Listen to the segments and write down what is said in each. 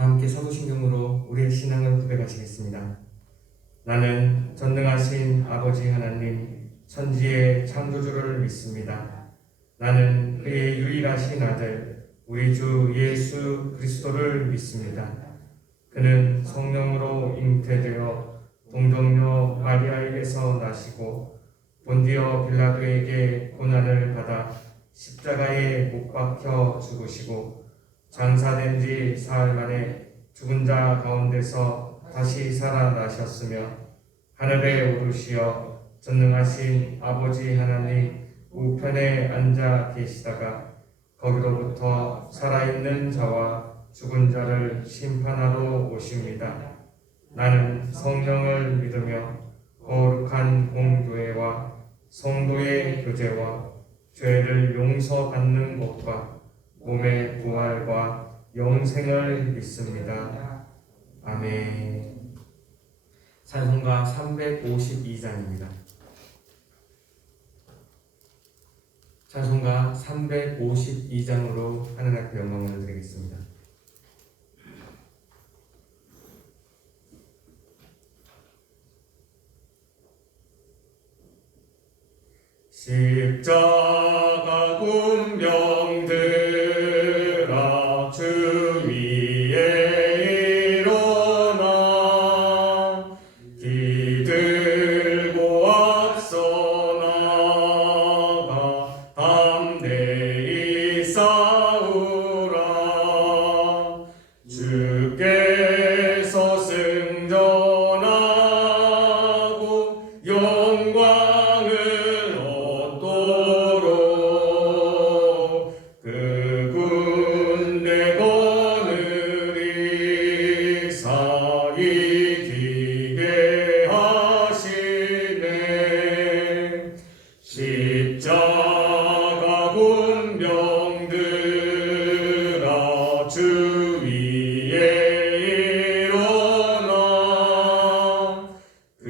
다 함께 사도신경으로 우리의 신앙을 고백하시겠습니다. 나는 전능하신 아버지 하나님 천지의 창조주를 믿습니다. 나는 그의 유일하신 아들 우리 주 예수 그리스도를 믿습니다. 그는 성령으로 잉태되어 동정녀 마리아에게서 나시고 본디어 빌라도에게 고난을 받아 십자가에 못 박혀 죽으시고 장사된 지 사흘 만에 죽은 자 가운데서 다시 살아나셨으며 하늘에 오르시어 전능하신 아버지 하나님 우편에 앉아 계시다가 거기로부터 살아있는 자와 죽은 자를 심판하러 오십니다. 나는 성령을 믿으며 거룩한 공교회와 성도의 교제와 죄를 용서받는 것과 몸의 부활과 영생을 믿습니다. 아멘. 찬송가 352장입니다. 찬송가 352장으로 하늘 앞에 영광을 드리겠습니다. 십자가 군병들아 주 위에 일어나 기들고 앞서 나가 담대히 싸우라. 주께서 승전하고 영광을 그 군대 거느리사 이기게 하시네. 십자가 군병들아 주 위에 일어나 그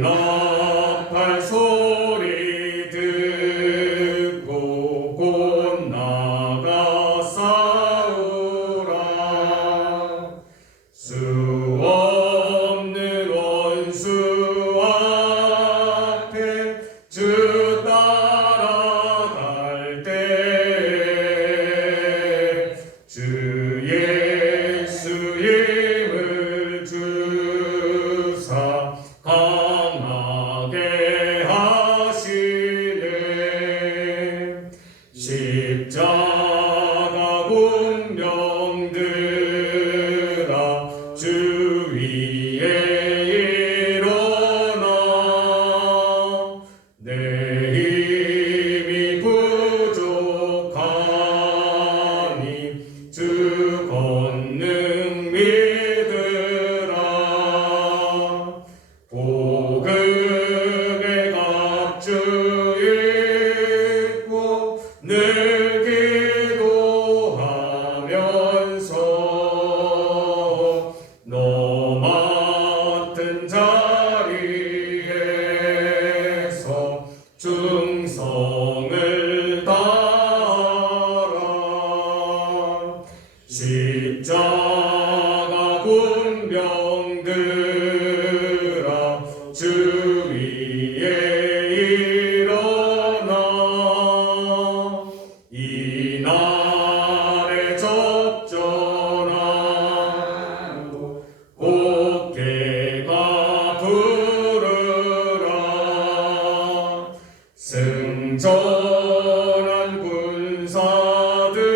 나팔 소리 듣고 곧 나가 싸우라. 수 없는 원수 앞에 주 따라갈 때 주 예수 힘을 주사 강하게 하시네. 십자가 군병들아 주 위에 일어나 내 힘이 부족하니 주 권능 믿으라. 복음의 갑주 입고 늘 기도하면서 너 맡은 자리에서 충성을 다하라. 십자가 군병들아 주 위에 일어나 이날에 접전하고 꽃게가 부르라. 승전한 군사들은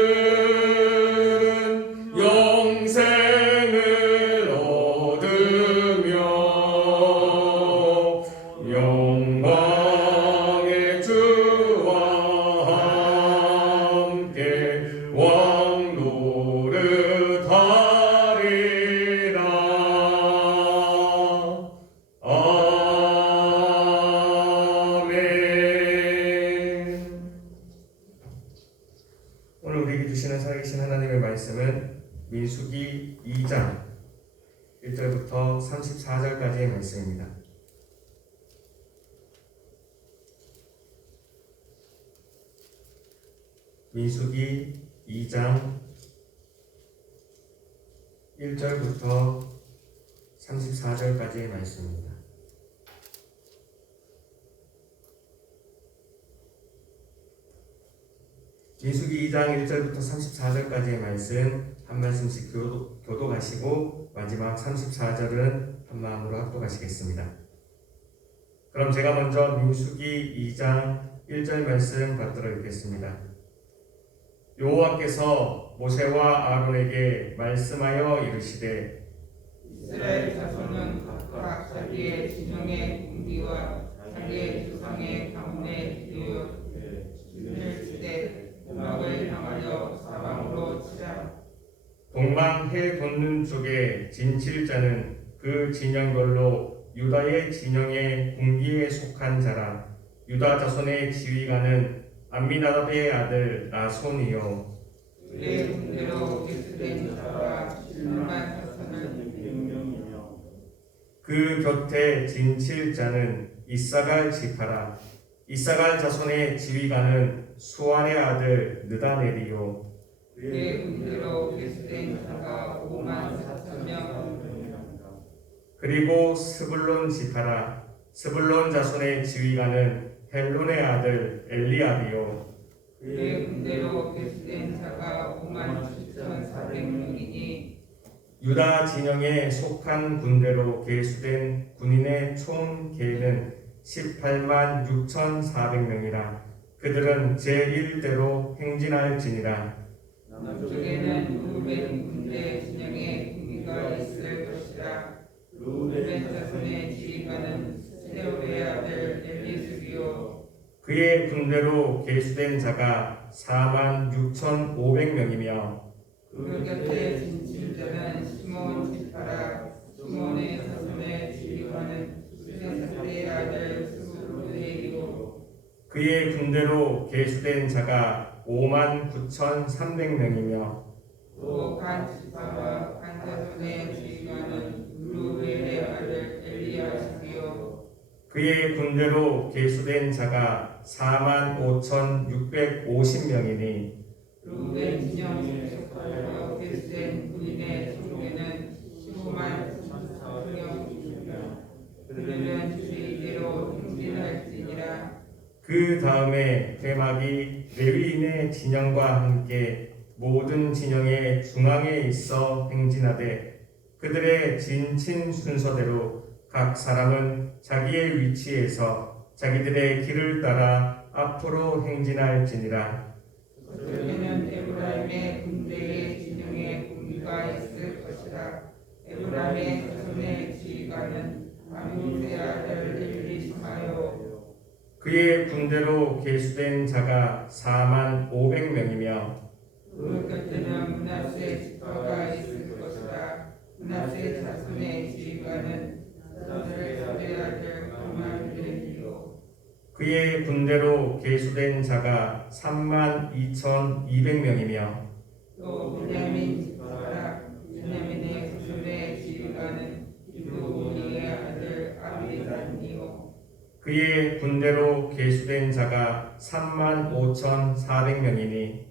영생을 얻으며 영광의 주와 함께 왕노릇하리라. 아멘. 오늘 우리에게 주시는 살아계신 하나님의 말씀은 민수기 2장 1절부터 34절까지의 말씀입니다. 민수기 2장 1 1절부터 34절까지의 말씀입니다. 민수기 2장 1절부터 34절까지의 말씀 한 말씀씩 교독하시고 마지막 34절은 한 마음으로 합독하시겠습니다. 그럼 제가 먼저 민수기 2장 1절 말씀 받들어 읽겠습니다. 여호와께서 모세와 아론에게 말씀하여 이르시되 이스라엘 자손은 각각 자기의 진영의 군기와 자기의 조상의 가문의 기업을 주되 동막을 향하여 사방으로 치자. 동방 해 돋는 쪽에 진칠자는 그 진영별로 유다의 진영의 군기에 속한 자라. 유다 자손의 지휘관은 암미나답의 아들 나손이요 그의 군대로 계수된 자가 7만 4천을 그 곁에 진칠자는 이사갈 지파라. 이사갈 자손의 지휘관은 수알의 아들 느다넬이요 그의 군대로 계수된 자가 5만 4천 명. 그리고 스불론 지파라. 스불론 자손의 지휘관은 헬론의 아들 엘리압이요 그의 군대로 계수된 자가 5만 7,400명이니 유다 진영에 속한 군대로 계수된 군인의 총 계는 18만 6,400명이라. 그들은 제1대로 행진할지니라. 남쪽에는 루벤 군대 진영에 군기가 있을 것이라. 루벤 자손의 지휘관은 세오의 아들 엘리수비요 그의 군대로 계수된 자가 4만 6,500명이며 그 곁에 진칠자는 시몬 지파라. 시몬의 자손의 지휘관은 수세사의 아들 스불론이요 그의 군대로 계수된 자가 5만 9,300명이며 또 간 지파와 간 자손의 지휘관은 루벤의 아들 엘리야시비요 그의 군대로 계수된 자가 4만 5,650명이니 루벤 진영 속하여 계수된 군인의 총계는 15만 4천명. 그들은 주의대로 행진할지니라. 그 다음에 대막이 레위인의 진영과 함께 모든 진영의 중앙에 있어 행진하되 그들의 진친 순서대로 각 사람은 자기의 위치에서 자기들의 길을 따라 앞으로 행진할지니라. 그때는 에브라임의 군대의 진영에 군기가 있을 것이라. 에브라임의 자손의 지휘관은 아미우스의 아들 엘리시마요 그의 군대로 계수된 자가 4만 500명이며 그 곁에는 므낫세 지파가 있을 것이라. 므낫세 자손의 지휘관은 다들의 아들 가말리엘이요 그의 군대로 계수된 자가 3만 2,200명이며 또 베냐민 지파라. 베냐민의 자손의 지휘관은 이두니의 아들 아비단이요 그의 군대로 계수된 자가 3만 5,400명이니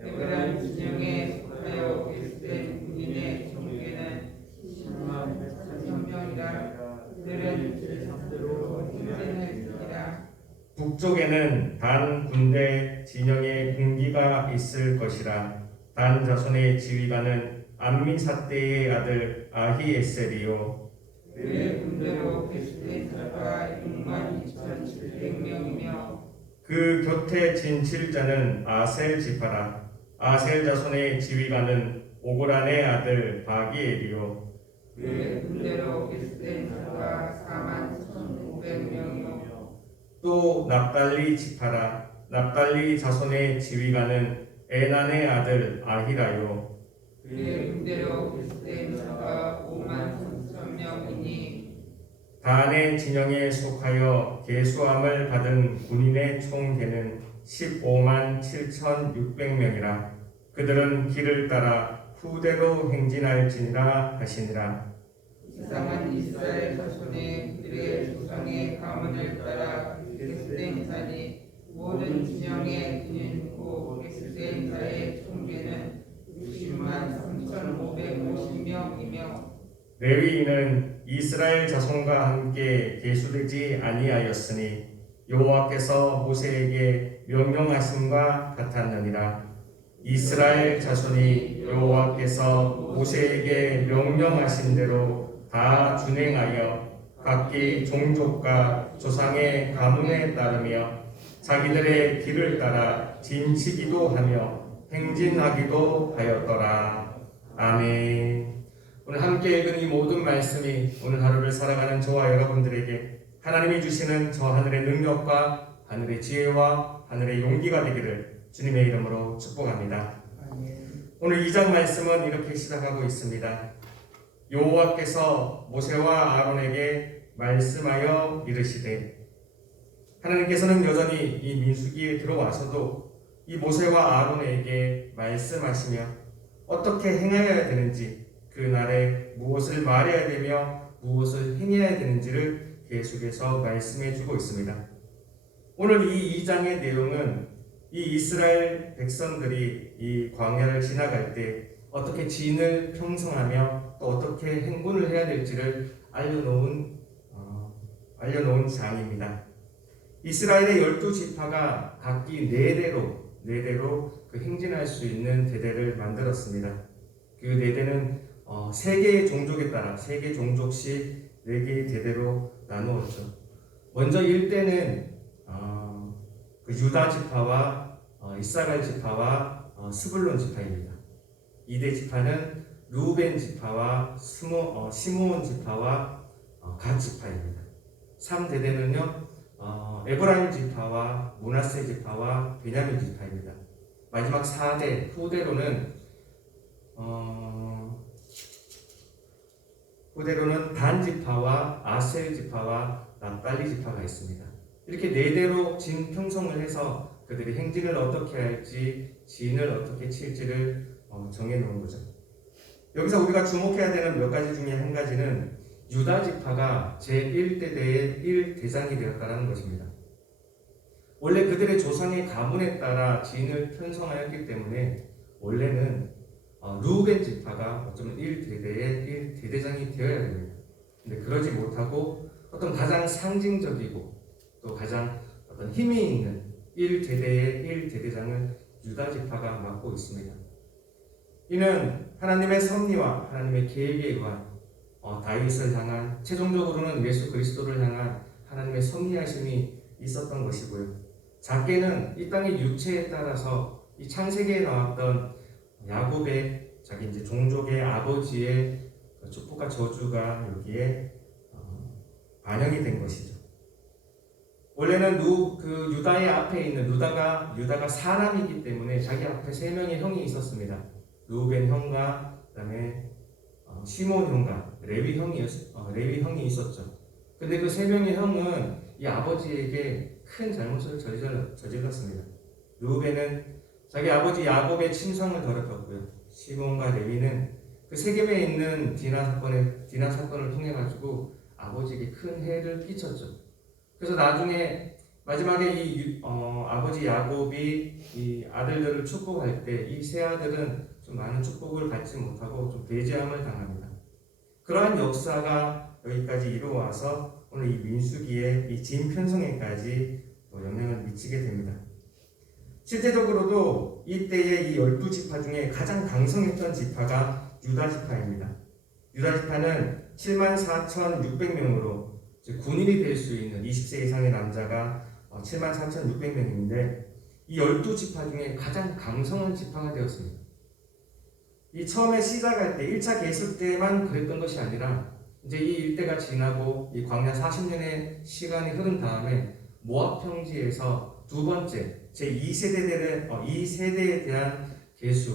에브라임 진영에 속하여 계수된 군인의 총계는 10만 8천 명이라. 그들은 제삼대로 행진할지니라. 북쪽에는 단 군대 진영에 군기가 있을 것이라. 단 자손의 지휘관은 암미사대의 아들 아히에셀이요 그의 군대로 계수된 자가 6만 2,700명이며 그 곁에 진칠자는 아셀 지파라. 아셀 자손의 지휘관은 오그란의 아들 바기엘이요 그의 군대로 계수된 자가 4만 1,500명이며 또 납달리 지파라. 납달리 자손의 지휘관은 에난의 아들 아히라요 그의 군대로 계수된 자가 5만 3,000명이니 단의 진영에 속하여 계수함을 받은 군인의 총계는 15만 7,600명이라. 그들은 길을 따라 후대로 행진할지니라 하시니라. 이상은 이스라엘 자손의 그들의 조상의 가문을 따라 계수된 자니 모든 진영의 군인고 계수된 자의 총계는 60만 3,550명이며 레위인은 이스라엘 자손과 함께 계수되지 아니하였으니 여호와께서 모세에게 명령하심과 같았느니라. 이스라엘 자손이 여호와께서 모세에게 명령하신 대로 다 준행하여 각기 종족과 조상의 가문에 따르며 자기들의 길을 따라 진치기도 하며 행진하기도 하였더라. 아멘. 오늘 함께 읽은 이 모든 말씀이 오늘 하루를 살아가는 저와 여러분들에게 하나님이 주시는 저 하늘의 능력과 하늘의 지혜와 하늘의 용기가 되기를 주님의 이름으로 축복합니다. 오늘 2장 말씀은 이렇게 시작하고 있습니다. 여호와께서 모세와 아론에게 말씀하여 이르시되, 하나님께서는 여전히 이 민수기에 들어와서도 이 모세와 아론에게 말씀하시며 어떻게 행해야 되는지, 그날에 무엇을 말해야 되며 무엇을 행해야 되는지를 계속해서 말씀해 주고 있습니다. 오늘 이 2장의 내용은 이 이스라엘 백성들이 이 광야를 지나갈 때 어떻게 진을 평성하며 또 어떻게 행군을 해야 될지를 알려놓은 장입니다. 이스라엘의 12지파가 각기 4대로 그 행진할 수 있는 대대를 만들었습니다. 그 4대는 3개의 종족에 따라 3개 종족씩 4개의 대대로 나누었죠. 먼저 1대는 그 유다 지파와 이사갈 지파와 스불론 지파입니다. 2대 지파는 루벤 지파와 시므온 지파와 갓 지파입니다. 3대대는요 에브라임 지파와 므낫세 지파와 베냐민 지파입니다. 마지막 4대 후대로는 단 지파와 아셀 지파와 납달리 지파가 있습니다. 이렇게 4대로 진 평성을 해서 그들이 행진을 어떻게 할지, 진을 어떻게 칠지를 정해놓은 거죠. 여기서 우리가 주목해야 되는 몇 가지 중에 한 가지는 유다 지파가 제1대대의 1대장이 되었다는 것입니다. 원래 그들의 조상의 가문에 따라 진을 편성하였기 때문에 원래는 루벤 지파가 어쩌면 1대대의 1대장이 되어야 됩니다. 근데 그러지 못하고 어떤 가장 상징적이고 또 가장 어떤 힘이 있는 1대대의 1대대장을 유다 지파가 맡고 있습니다. 이는 하나님의 섭리와 하나님의 계획에 의한 다윗을 향한, 최종적으로는 예수 그리스도를 향한 하나님의 섭리하심이 있었던 것이고요. 작게는 이 땅의 유체에 따라서 이 창세기에 나왔던 야곱의 자기 이제 종족의 아버지의 축복과 저주가 여기에 반영이 된 것이죠. 원래는 그 유다의 앞에 있는 유다가 사람이기 때문에 자기 앞에 3명의 형이 있었습니다. 루벤 형과 그다음에 시몬 형과 레위 형이 있었죠. 근데 그 3명의 형은 이 아버지에게 큰 잘못을 저질렀습니다. 루벤은 자기 아버지 야곱의 친성을 더럽혔고요. 시몬과 레위는 그 세겜에 있는 디나 사건을 통해 가지고 아버지에게 큰 해를 끼쳤죠. 그래서 마지막에 아버지 야곱이 이 아들들을 축복할 때 이 세 아들은 좀 많은 축복을 받지 못하고 좀 배제함을 당합니다. 그러한 역사가 여기까지 이루어와서 오늘 이 민수기의 이 진 편성에까지 영향을 미치게 됩니다. 실제적으로도 이때의 이 12지파 중에 가장 강성했던 지파가 유다 지파입니다. 유다 지파는 74,600명으로 군인이 될 수 있는 20세 이상의 남자가 74,600명인데 이 12지파 중에 가장 강성한 지파가 되었습니다. 이 처음에 시작할 때 1차 계습 때만 그랬던 것이 아니라 이제 이 일대가 지나고 이 광야 40년의 시간이 흐른 다음에 모압 평지에서 두 번째 제2세대에 대한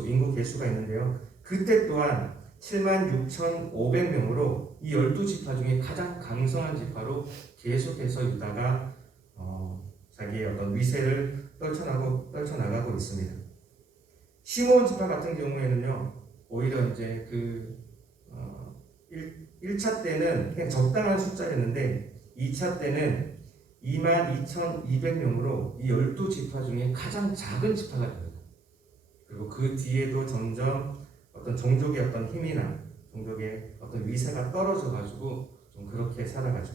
인구 계수가 있는데요. 그때 또한 76,500명으로 이 12지파 중에 가장 강성한 지파로 계속해서 유다가 자기의 어떤 위세를 떨쳐나가고 있습니다. 시므온 지파 같은 경우에는요, 오히려 이제 1차 때는 그냥 적당한 숫자였는데 2차 때는 22,200명으로 이 12지파 중에 가장 작은 지파가 됩니다. 그리고 그 뒤에도 점점 어떤 종족의 어떤 힘이나 종족의 어떤 위세가 떨어져 가지고 좀 그렇게 살아가죠.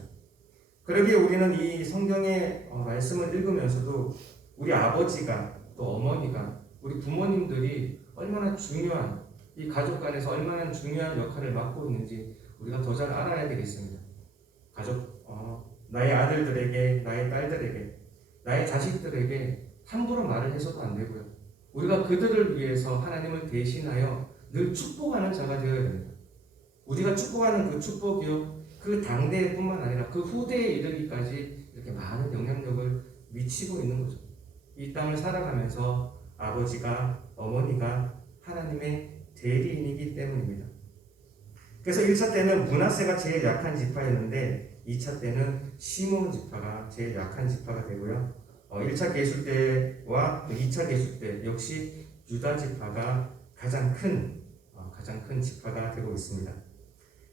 그러기에 우리는 이 성경의 말씀을 읽으면서도 우리 아버지가 또 어머니가 우리 부모님들이 얼마나 중요한 이 가족 간에서 얼마나 중요한 역할을 맡고 있는지 우리가 더 잘 알아야 되겠습니다. 가족, 나의 아들들에게, 나의 딸들에게, 나의 자식들에게 함부로 말을 해서도 안 되고요. 우리가 그들을 위해서 하나님을 대신하여 늘 축복하는 자가 되어야 됩니다. 우리가 축복하는 그 축복이요, 그 당대뿐만 아니라 그 후대에 이르기까지 이렇게 많은 영향력을 미치고 있는 거죠. 이 땅을 살아가면서 아버지가, 어머니가 하나님의 대리인이기 때문입니다. 그래서 1차 때는 므낫세가 제일 약한 지파였는데 2차 때는 시므온 지파가 제일 약한 지파가 되고요. 1차 계수 때와 2차 계수 때 역시 유다 지파가 가장 큰 지파가 되고 있습니다.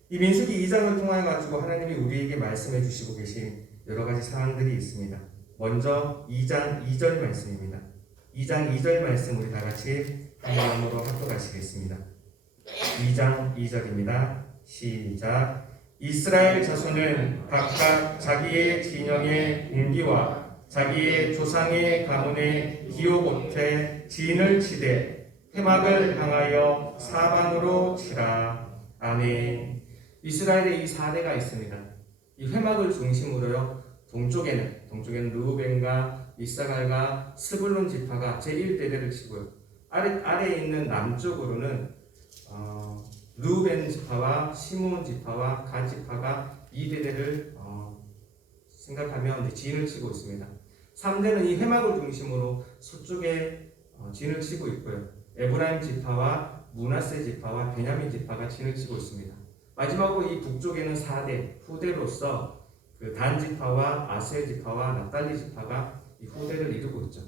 이 민수기 2장을 통하여 가지고 하나님이 우리에게 말씀해 주시고 계신 여러 가지 사항들이 있습니다. 먼저 2장 2절 말씀입니다. 2장 2절 말씀 우리 다 같이 한 마음으로 합독하시겠습니다. 2장 2절입니다. 시작. 이스라엘 자손은 각각 자기의 진영의 공기와 자기의 조상의 가문의 기호곳에 진을 치되 회막을 향하여 사방으로 치라. 아멘. 이스라엘에 이 4대가 있습니다. 이 회막을 중심으로요, 동쪽에는 르우벤과 이사갈과 스불론 지파가 제1대대를 치고요. 아래에 있는 남쪽으로는 르우벤 지파와 시므온 지파와 갓 지파가 이 대대를 생각하면 이제 진을 치고 있습니다. 3대는 이 회막을 중심으로 서쪽에 진을 치고 있고요. 에브라임 지파와 므낫세 지파와 베냐민 지파가 진을 치고 있습니다. 마지막으로 이 북쪽에는 4대 후대로서 그 단 지파와 아셀 지파와 납달리 지파가 이 후대를 이루고 있죠.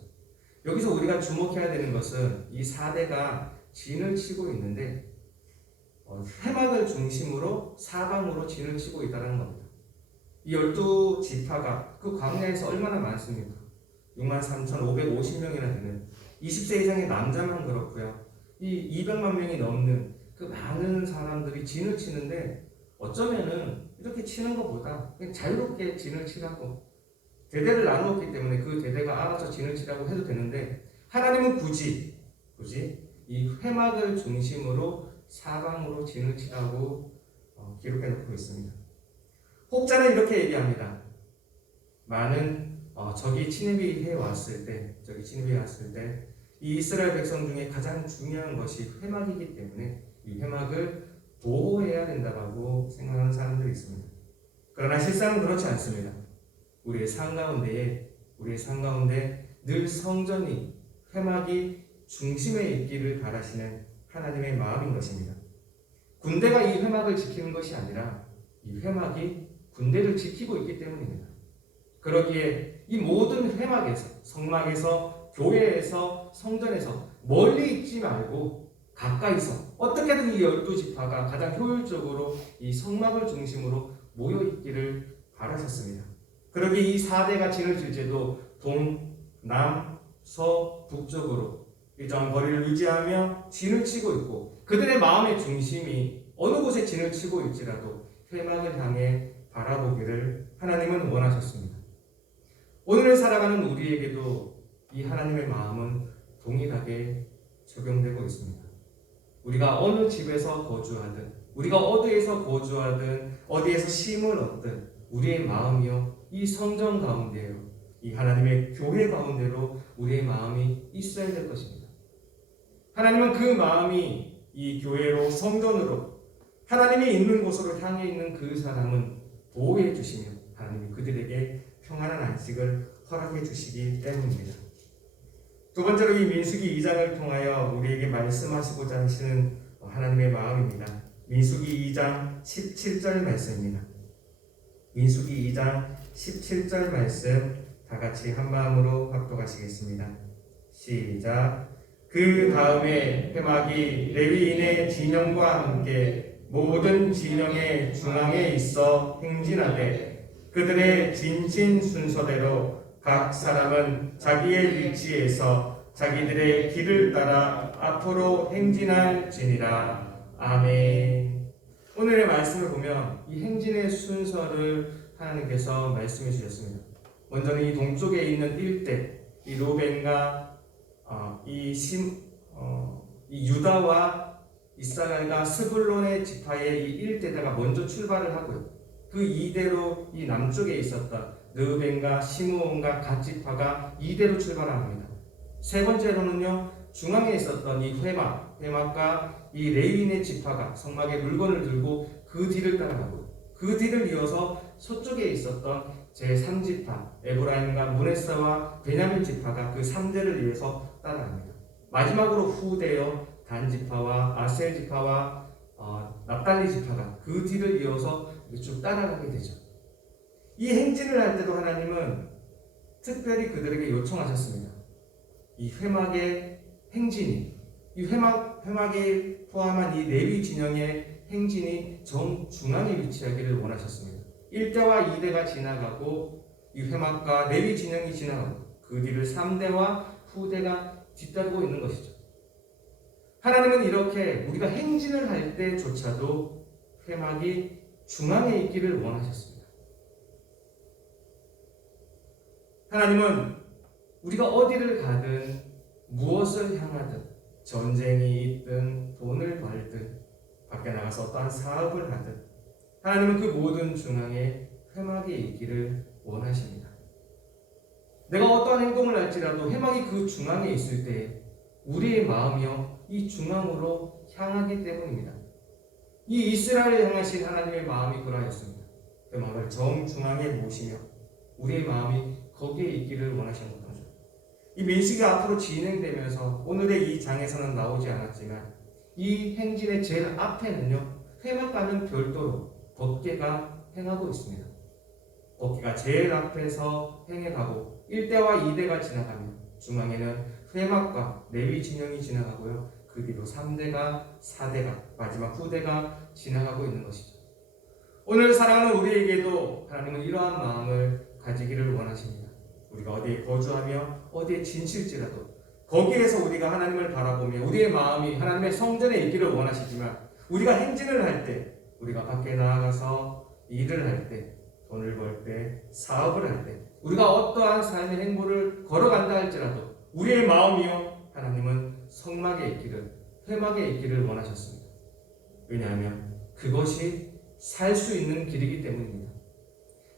여기서 우리가 주목해야 되는 것은 이 4대가 진을 치고 있는데 회막을 중심으로 사방으로 진을 치고 있다는 겁니다. 이 12지파가 그 광야에서 얼마나 많습니까? 63,550명이나 되는 20세 이상의 남자만 그렇고요. 이 200만 명이 넘는 그 많은 사람들이 진을 치는데 어쩌면은 이렇게 치는 것보다 그냥 자유롭게 진을 치라고 대대를 나누었기 때문에 그 대대가 알아서 진을 치라고 해도 되는데 하나님은 굳이 이 회막을 중심으로 사방으로 진을 치라고 기록해 놓고 있습니다. 혹자는 이렇게 얘기합니다. 많은 적이 침입해 왔을 때 이 이스라엘 백성 중에 가장 중요한 것이 회막이기 때문에 이 회막을 보호해야 된다고 생각하는 사람들이 있습니다. 그러나 실상은 그렇지 않습니다. 우리의 삶 가운데 늘 성전이 회막이 중심에 있기를 바라시는 하나님의 마음인 것입니다. 군대가 이 회막을 지키는 것이 아니라 이 회막이 군대를 지키고 있기 때문입니다. 그러기에 이 모든 회막에서, 성막에서, 교회에서, 성전에서 멀리 있지 말고 가까이서 어떻게든 이 12지파가 가장 효율적으로 이 성막을 중심으로 모여 있기를 바라셨습니다. 그러기에 이 4대가 진을 칠 때도 동, 남, 서, 북쪽으로 일정한 거리를 유지하며 진을 치고 있고 그들의 마음의 중심이 어느 곳에 진을 치고 있지라도 회막을 향해 바라보기를 하나님은 원하셨습니다. 오늘을 살아가는 우리에게도 이 하나님의 마음은 동일하게 적용되고 있습니다. 우리가 어느 집에서 거주하든 우리가 어디에서 거주하든 어디에서 쉼을 얻든 우리의 마음이요 이 성전 가운데요 이 하나님의 교회 가운데로 우리의 마음이 있어야 될 것입니다. 하나님은 그 마음이 이 교회로 성전으로 하나님이 있는 곳으로 향해 있는 그 사람은 보호해 주시며 하나님이 그들에게 평안한 안식을 허락해 주시기 때문입니다. 두 번째로 이 민수기 2장을 통하여 우리에게 말씀하시고자 하시는 하나님의 마음입니다. 민수기 2장 17절 말씀입니다. 민수기 2장 17절 말씀 다 같이 한 마음으로 합독하시겠습니다. 시작. 그 다음에 회막이 레위인의 진영과 함께 모든 진영의 중앙에 있어 행진하되 그들의 진신 순서대로 각 사람은 자기의 위치에서 자기들의 길을 따라 앞으로 행진할지니라. 아멘. 오늘의 말씀을 보면 이 행진의 순서를 하나님께서 말씀해 주셨습니다. 먼저는 이 동쪽에 있는 일대, 이 로벤과 이 유다와 이스라엘과 스불론의 지파의 이 일대가 먼저 출발을 하고요. 그 이대로 이 남쪽에 있었던 르벤과 시므온과 갓 지파가 이대로 출발합니다. 세 번째로는요, 중앙에 있었던 이 회막과 이 레위인의 지파가 성막에 물건을 들고 그 뒤를 따라가고, 그 뒤를 이어서 서쪽에 있었던 제3지파 에브라임과 므네사와 베냐민 지파가 그 3대를 이어서 따라갑니다. 마지막으로 후대여 단 지파와 아셀 지파와 납달리 지파가 그 뒤를 이어서 쭉 따라가게 되죠. 이 행진을 할 때도 하나님은 특별히 그들에게 요청하셨습니다. 이 회막의 행진이, 이 회막에 포함한 이 레위 진영의 행진이 정중앙에 위치하기를 원하셨습니다. 1대와 2대가 지나가고 이 회막과 레위 진영이 지나가고 그 뒤를 3대와 후대가 뒤따르고 있는 것이죠. 하나님은 이렇게 우리가 행진을 할 때조차도 회막이 중앙에 있기를 원하셨습니다. 하나님은 우리가 어디를 가든 무엇을 향하든 전쟁이 있든 돈을 벌든 밖에 나가서 어떠한 사업을 하든 하나님은 그 모든 중앙에 회막이 있기를 원하십니다. 내가 어떠한 행동을 할지라도 회막이 그 중앙에 있을 때 우리의 마음이요 이 중앙으로 향하기 때문입니다. 이 이스라엘을 향하신 하나님의 마음이 그러하였습니다. 회막을 정중앙에 모시며 우리의 마음이 거기에 있기를 원하시는 거죠. 이 민수기 앞으로 진행되면서 오늘의 이 장에서는 나오지 않았지만 이 행진의 제일 앞에는요 회막과는 별도로 법궤가 행하고 있습니다. 법궤가 제일 앞에서 행해가고 1대와 2대가 지나가며 중앙에는 회막과 레위 진영이 지나가고요. 그 뒤로 3대가 4대가 마지막 후대가 지나가고 있는 것이죠. 오늘 사랑하는 우리에게도 하나님은 이러한 마음을 가지기를 원하십니다. 우리가 어디에 거주하며 어디에 지칠지라도 거기에서 우리가 하나님을 바라보며 우리의 마음이 하나님의 성전에 있기를 원하시지만 우리가 행진을 할 때 우리가 밖에 나아가서 일을 할 때 돈을 벌 때 사업을 할 때 우리가 어떠한 삶의 행보를 걸어간다 할지라도 우리의 마음이요 하나님은 성막에 있기를 회막에 있기를 원하셨습니다. 왜냐하면 그것이 살 수 있는 길이기 때문입니다.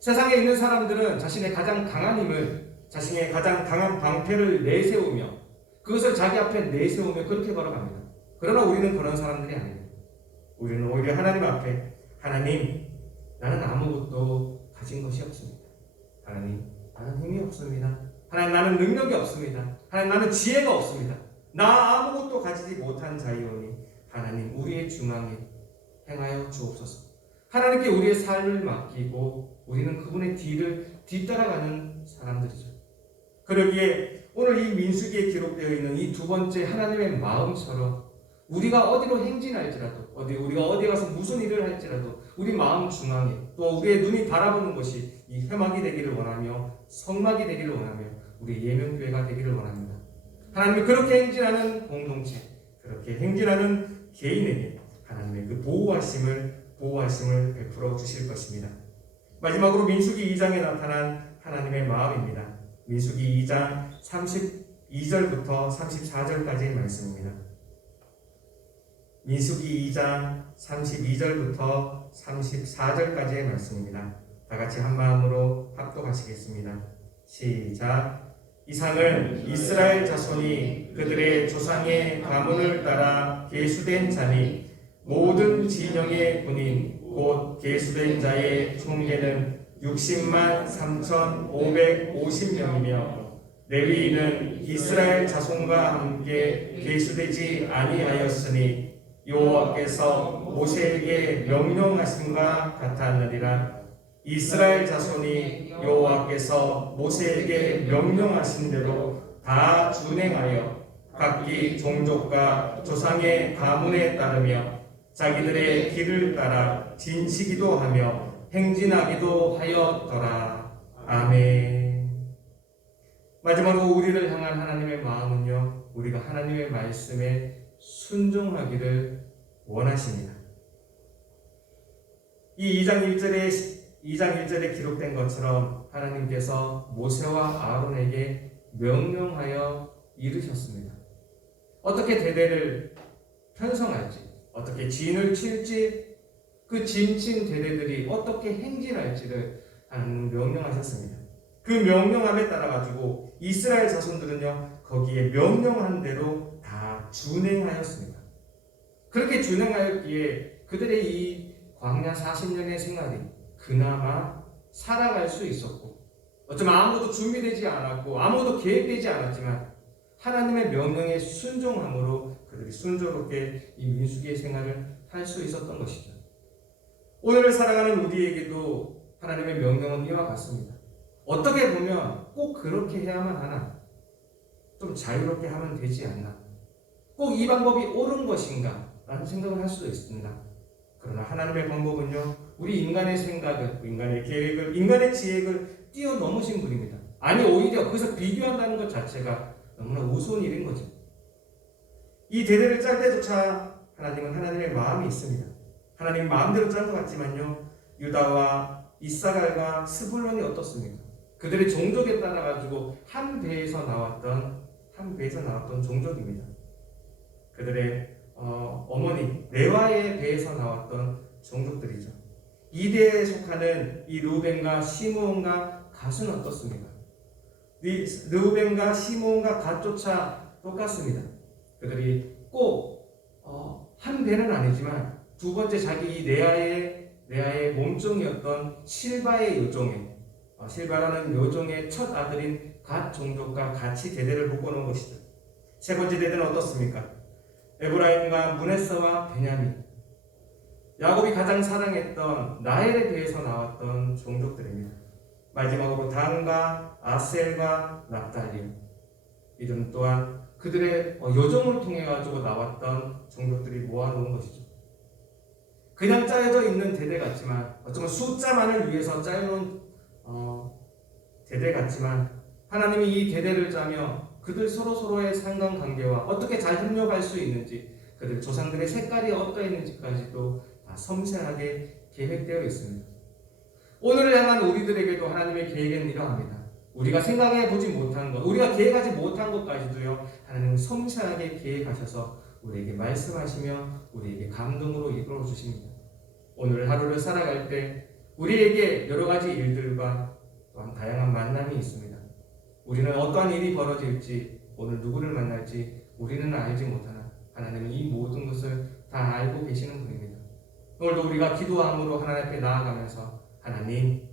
세상에 있는 사람들은 자신의 가장 강한 힘을 자신의 가장 강한 방패를 내세우며 그것을 자기 앞에 내세우며 그렇게 걸어갑니다. 그러나 우리는 그런 사람들이 아닙니다. 우리는 오히려 하나님 앞에 하나님 나는 아무것도 가진 것이 없습니다. 하나님 나는 힘이 없습니다. 하나님 나는 능력이 없습니다. 하나님 나는 지혜가 없습니다. 나 아무것도 가지지 못한 자이오니 하나님 우리의 중앙에 행하여 주옵소서. 하나님께 우리의 삶을 맡기고 우리는 그분의 뒤를 뒤따라가는 사람들이죠. 그러기에 오늘 이 민수기에 기록되어 있는 이 두 번째 하나님의 마음처럼 우리가 어디로 행진할지라도 우리가 어디 가서 무슨 일을 할지라도 우리 마음 중앙에 또 우리의 눈이 바라보는 것이 이 회막이 되기를 원하며 성막이 되기를 원하며 우리 예명교회가 되기를 원합니다. 하나님이 그렇게 행진하는 공동체, 그렇게 행진하는 개인에게 하나님의 그 보호하심을 베풀어 주실 것입니다. 마지막으로 민수기 2장에 나타난 하나님의 마음입니다. 민수기 2장 32절부터 34절까지의 말씀입니다. 민수기 2장 32절부터 34절까지의 말씀입니다. 다 같이 한 마음으로 합독하시겠습니다. 시작. 이상은 이스라엘 자손이 그들의 조상의 가문을 따라 계수된 자니 모든 진영의 군인 곧 계수된 자의 총계는 60만 3,550명이며 레위인은 이스라엘 자손과 함께 계수되지 아니하였으니 여호와께서 모세에게 명령하심과 같았느니라. 이스라엘 자손이 여호와께서 모세에게 명령하신 대로 다 준행하여 각기 종족과 조상의 가문에 따르며 자기들의 길을 따라 진시기도 하며 행진하기도 하였더라. 아멘. 마지막으로 우리를 향한 하나님의 마음은요, 우리가 하나님의 말씀에 순종하기를 원하십니다. 이 2장 1절에 기록된 것처럼 하나님께서 모세와 아론에게 명령하여 이르셨습니다. 어떻게 대대를 편성할지, 어떻게 진을 칠지, 그 진친 대대들이 어떻게 행진할지를 하나님은 명령하셨습니다. 그 명령함에 따라 가지고 이스라엘 자손들은요, 거기에 명령한 대로 다 준행하였습니다. 그렇게 준행하였기에 그들의 이 광야 40년의 생활이 그나마 살아갈 수 있었고, 어쩌면 아무도 준비되지 않았고 아무도 계획되지 않았지만 하나님의 명령에 순종함으로 그들이 순조롭게 이 민수기의 생활을 할 수 있었던 것이죠. 오늘을 살아가는 우리에게도 하나님의 명령은 이와 같습니다. 어떻게 보면 꼭 그렇게 해야만 하나? 좀 자유롭게 하면 되지 않나? 꼭 이 방법이 옳은 것인가? 라는 생각을 할 수도 있습니다. 그러나 하나님의 방법은요, 우리 인간의 생각을, 인간의 계획을, 인간의 지혜를 뛰어넘으신 분입니다. 아니, 오히려 그것을 비교한다는 것 자체가 너무나 우스운 일인 거죠. 이 대대를 짤 때조차 하나님은 하나님의 마음이 있습니다. 하나님 마음대로 짠 것 같지만요, 유다와 이사갈과 스불론이 어떻습니까? 그들의 종족에 따라 가지고 한 배에서 나왔던 종족입니다. 그들의 어머니 레와의 배에서 나왔던 종족들이죠. 이 대에 속하는 이 르우벤과 시므온과 갓은 어떻습니까? 이 르우벤과 시므온과 갓조차 똑같습니다. 그들이 꼭 한 배는 아니지만 두 번째 자기 이 레아의 몸종이었던 실바의 요종에 실바라는 요종의 첫 아들인 갓 종족과 같이 대대를 묶어놓은 것이죠. 세 번째 대대는 어떻습니까? 에브라임과 므네스와 베냐민, 야곱이 가장 사랑했던 라헬에 대해서 나왔던 종족들입니다. 마지막으로 단과 아셀과 납달리, 이들은 또한 그들의 요종을 통해 가지고 나왔던 종족들이 모아놓은 것이죠. 그냥 짜여져 있는 대대 같지만, 어쩌면 숫자만을 위해서 짜여놓은 대대 같지만, 하나님이 이 대대를 짜며 그들 서로의 상관관계와 어떻게 잘 협력할 수 있는지, 그들 조상들의 색깔이 어떠했는지까지도 다 섬세하게 계획되어 있습니다. 오늘을 향한 우리들에게도 하나님의 계획은 이러합니다. 우리가 생각해 보지 못한 것, 우리가 계획하지 못한 것까지도요, 하나님은 섬세하게 계획하셔서 우리에게 말씀하시며 우리에게 감동으로 이끌어 주십니다. 오늘 하루를 살아갈 때 우리에게 여러 가지 일들과 또한 다양한 만남이 있습니다. 우리는 어떠한 일이 벌어질지, 오늘 누구를 만날지 우리는 알지 못하나 하나님은 이 모든 것을 다 알고 계시는 분입니다. 오늘도 우리가 기도함으로 하나님 앞에 나아가면서, 하나님,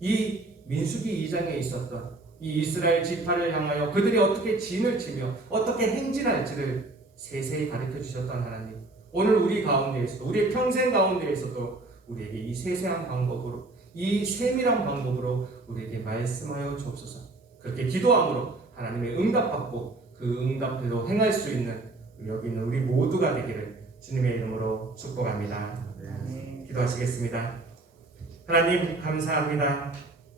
이 민수기 2장에 있었던 이 이스라엘 지파를 향하여 그들이 어떻게 진을 치며 어떻게 행진할지를 세세히 가르쳐 주셨던 하나님, 오늘 우리 가운데에서도, 우리의 평생 가운데에서도 우리에게 이 세세한 방법으로, 이 세밀한 방법으로 우리에게 말씀하여 주옵소서. 그렇게 기도함으로 하나님의 응답받고 그 응답대로 행할 수 있는 여기 있는 우리 모두가 되기를 주님의 이름으로 축복합니다. 기도하시겠습니다. 하나님 감사합니다.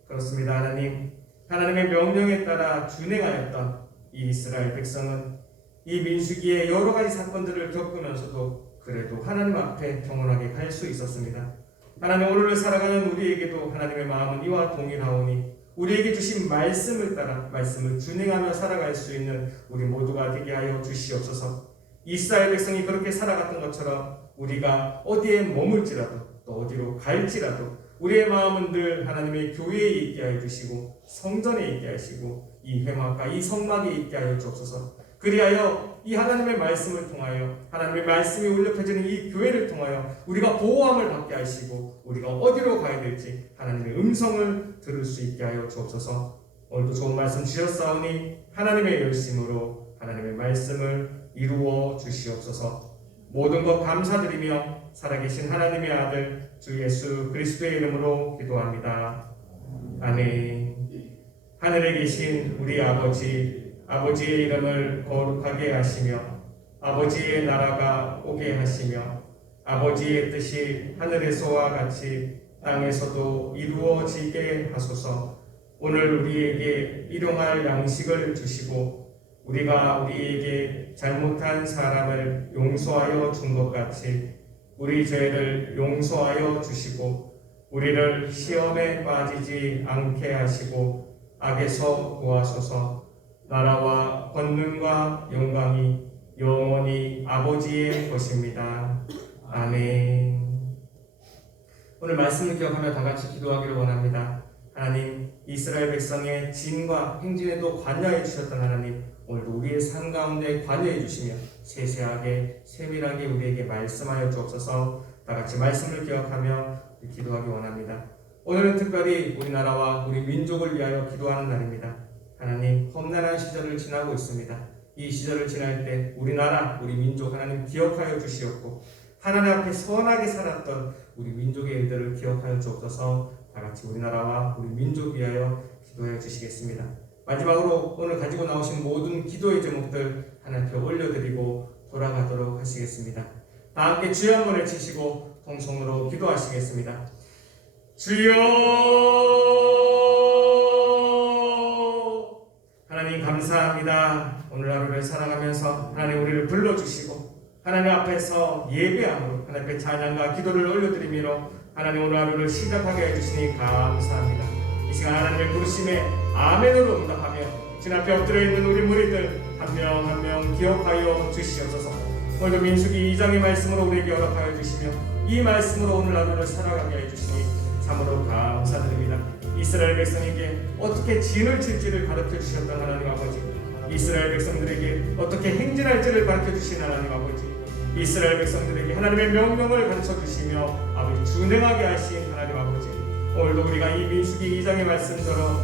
그렇습니다. 하나님, 하나님의 명령에 따라 준행하였던 이 이스라엘 백성은 이 민수기의 여러 가지 사건들을 겪으면서도 그래도 하나님 앞에 평온하게 갈 수 있었습니다. 하나님, 오늘을 살아가는 우리에게도 하나님의 마음은 이와 동일하오니 우리에게 주신 말씀을 따라 말씀을 준행하며 살아갈 수 있는 우리 모두가 되게 하여 주시옵소서. 이스라엘 백성이 그렇게 살아갔던 것처럼 우리가 어디에 머물지라도 또 어디로 갈지라도 우리의 마음은 늘 하나님의 교회에 있게 하여 주시고 성전에 있게 하시고 이 회막과 이 성막에 있게 하여 주옵소서. 그리하여 이 하나님의 말씀을 통하여, 하나님의 말씀이 울려 퍼지는 이 교회를 통하여 우리가 보호함을 받게 하시고 우리가 어디로 가야 될지 하나님의 음성을 들을 수 있게 하여 주옵소서. 오늘도 좋은 말씀 주셨사오니 하나님의 열심으로 하나님의 말씀을 이루어 주시옵소서. 모든 것 감사드리며 살아계신 하나님의 아들 주 예수 그리스도의 이름으로 기도합니다. 아멘. 하늘에 계신 우리 아버지의 이름을 거룩하게 하시며 아버지의 나라가 오게 하시며 아버지의 뜻이 하늘에서와 같이 땅에서도 이루어지게 하소서. 오늘 우리에게 일용할 양식을 주시고 우리가 우리에게 잘못한 사람을 용서하여 준 것 같이 우리 죄를 용서하여 주시고 우리를 시험에 빠지지 않게 하시고 악에서 구하소서. 나라와 권능과 영광이 영원히 아버지의 것입니다. 아멘. 오늘 말씀을 기억하며 다 같이 기도하기를 원합니다. 하나님, 이스라엘 백성의 진과 행진에도 관여해 주셨던 하나님, 오늘도 우리의 삶 가운데 관여해 주시며 세세하게 세밀하게 우리에게 말씀하여 주옵소서. 다 같이 말씀을 기억하며 기도하기 원합니다. 오늘은 특별히 우리나라와 우리 민족을 위하여 기도하는 날입니다. 하나님, 험난한 시절을 지나고 있습니다. 이 시절을 지날 때 우리나라, 우리 민족 하나님 기억하여 주시옵고 하나님 앞에 선하게 살았던 우리 민족의 일들을 기억하여 주옵소서. 다 같이 우리나라와 우리 민족 위하여 기도해 주시겠습니다. 마지막으로 오늘 가지고 나오신 모든 기도의 제목들 하나님께 올려드리고 돌아가도록 하시겠습니다. 다 함께 주여 한번 외치시고 통성으로 기도하시겠습니다. 주여! 하나님 감사합니다. 오늘 하루를 살아가면서 하나님 우리를 불러주시고 하나님 앞에서 예배함으로 하나님 앞에 찬양과 기도를 올려드리므로 하나님 오늘 하루를 시작하게 해주시니 감사합니다. 이 시간 하나님의 부르심에 아멘으로 응답하며 주 앞에 엎드려 있는 우리 무리들 한 명 한 명 기억하여 주시옵소서. 오늘도 민수기 2장의 말씀으로 우리에게 허락하여 주시며 이 말씀으로 오늘 하루를 살아가게 해주시니 참으로 감사드립니다. 이스라엘 백성에게 어떻게 진을 칠지를 가르쳐 주셨던 하나님 아버지, 이스라엘 백성들에게 어떻게 행진할지를 가르쳐 주신 하나님 아버지, 이스라엘 백성들에게 하나님의 명령을 가르쳐 주시며 아버지 준행하게 하신 하나님 아버지, 오늘도 우리가 이 민수기 2장의 말씀대로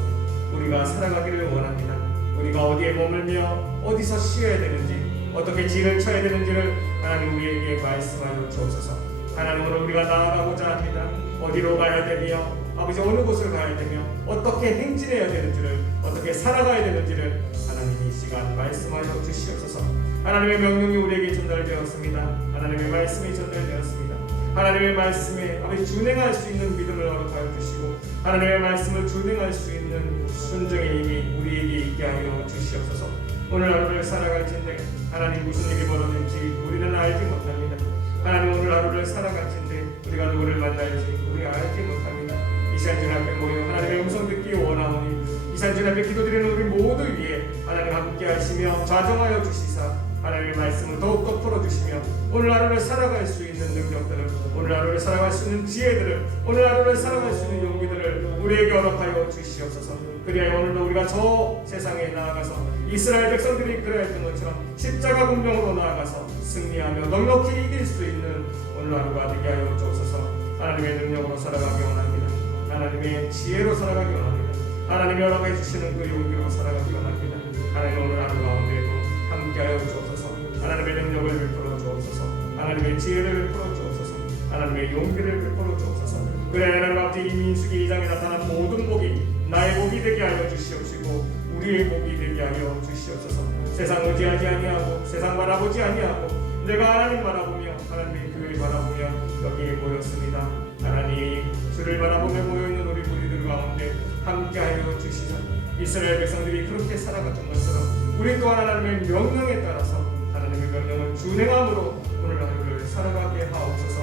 우리가 살아가기를 원합니다. 우리가 어디에 머물며 어디서 쉬어야 되는지 어떻게 진을 쳐야 되는지를 하나님 우리에게 말씀하여 주옵소서. 하나님 오늘 우리가 나아가고자 합니다. 어디로 가야 되며 아버지 어느 곳을 가야 되며 어떻게 행진해야 되는지를 어떻게 살아가야 되는지를 하나님 이 시간 말씀하여 주시옵소서. 하나님의 명령이 우리에게 전달되었습니다. 하나님의 말씀이 전달되었습니다. 하나님의 말씀에 아버지 준행할 수 있는 믿음을 허락하여 주시고 하나님의 말씀을 준행할 수 있는 순종의 힘이 우리에게 있게 하여 주시옵소서. 오늘 하루를 살아갈 텐데 하나님 무슨 일이 벌어질지 우리는 알지 못합니다. 하나님 오늘 하루를 살아갈 텐데 우리가 누구를 만날지 우리 알지 못합니다. 이 시간 주 앞에 모여 하나님의 음성 듣기 원하오니 이 시간 주 앞에 기도드리는 우리 모두 위에 하나님 함께 하시며 좌정하여 주시사 하나님의 말씀을 더욱더 풀어주시며 오늘 하루를 살아갈 수 있는 능력들을 오늘 하루를 살아갈 수 있는 지혜들을 오늘 하루를 살아갈 수 있는 용기들을 우리에게 허락하여 주시옵소서. 그리하여 오늘도 우리가 저 세상에 나아가서 이스라엘 백성들이 그러했던 것처럼 십자가 공명으로 나아가서 승리하며 넉넉히 이길 수 있는 오늘 하루가 되게 하여 주옵소서. 하나님의 능력으로 살아가기 원합니다. 하나님의 지혜로 살아가기 원합니다. 하나님이 허락해 주시는 그 용기로 살아가기 원합니다. 하나님 오늘 하루 가운데에도 함께하여 주옵소서. 하나님의 능력을 베풀어 주옵소서. 하나님의 지혜를 베풀어 주옵소서. 하나님의 용기를 베풀어 주옵소서. 그래 하나님 아버지 이 민수기 2장에 나타난 모든 복이 나의 복이 되게 하여 주시옵시고 우리의 복이 되게 하여 주시옵소서. 세상 의지하지 아니하고 세상 바라보지 아니하고 내가 하나님 바라보며 하나님의 교회를 바라보며 여기에 모였습니다. 하나님 주를 바라보며 모여있는 우리 무리들 가운데 함께하여 주시자. 이스라엘 백성들이 그렇게 살아갔던 것처럼 우리 또한 하나님의 명령에 따라서 하나님의 명령을 준행함으로 오늘 하루를 살아가게 하옵소서.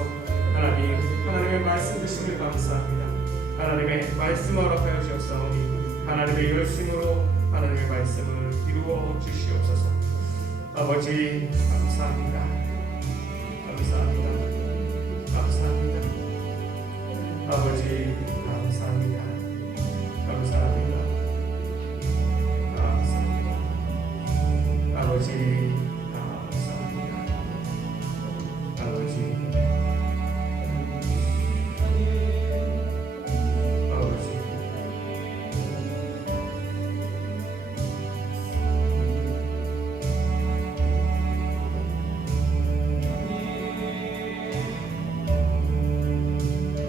하나님 하나님의 말씀 주심을 감사합니다. 하나님의 말씀을 허락하여 주옵사오니 하나님의 열심으로 하나님의 말씀을 이루어 주시옵소서. 아버지 감사합니다. 감사합니다. 감사합니다. 아버지 감사합니다.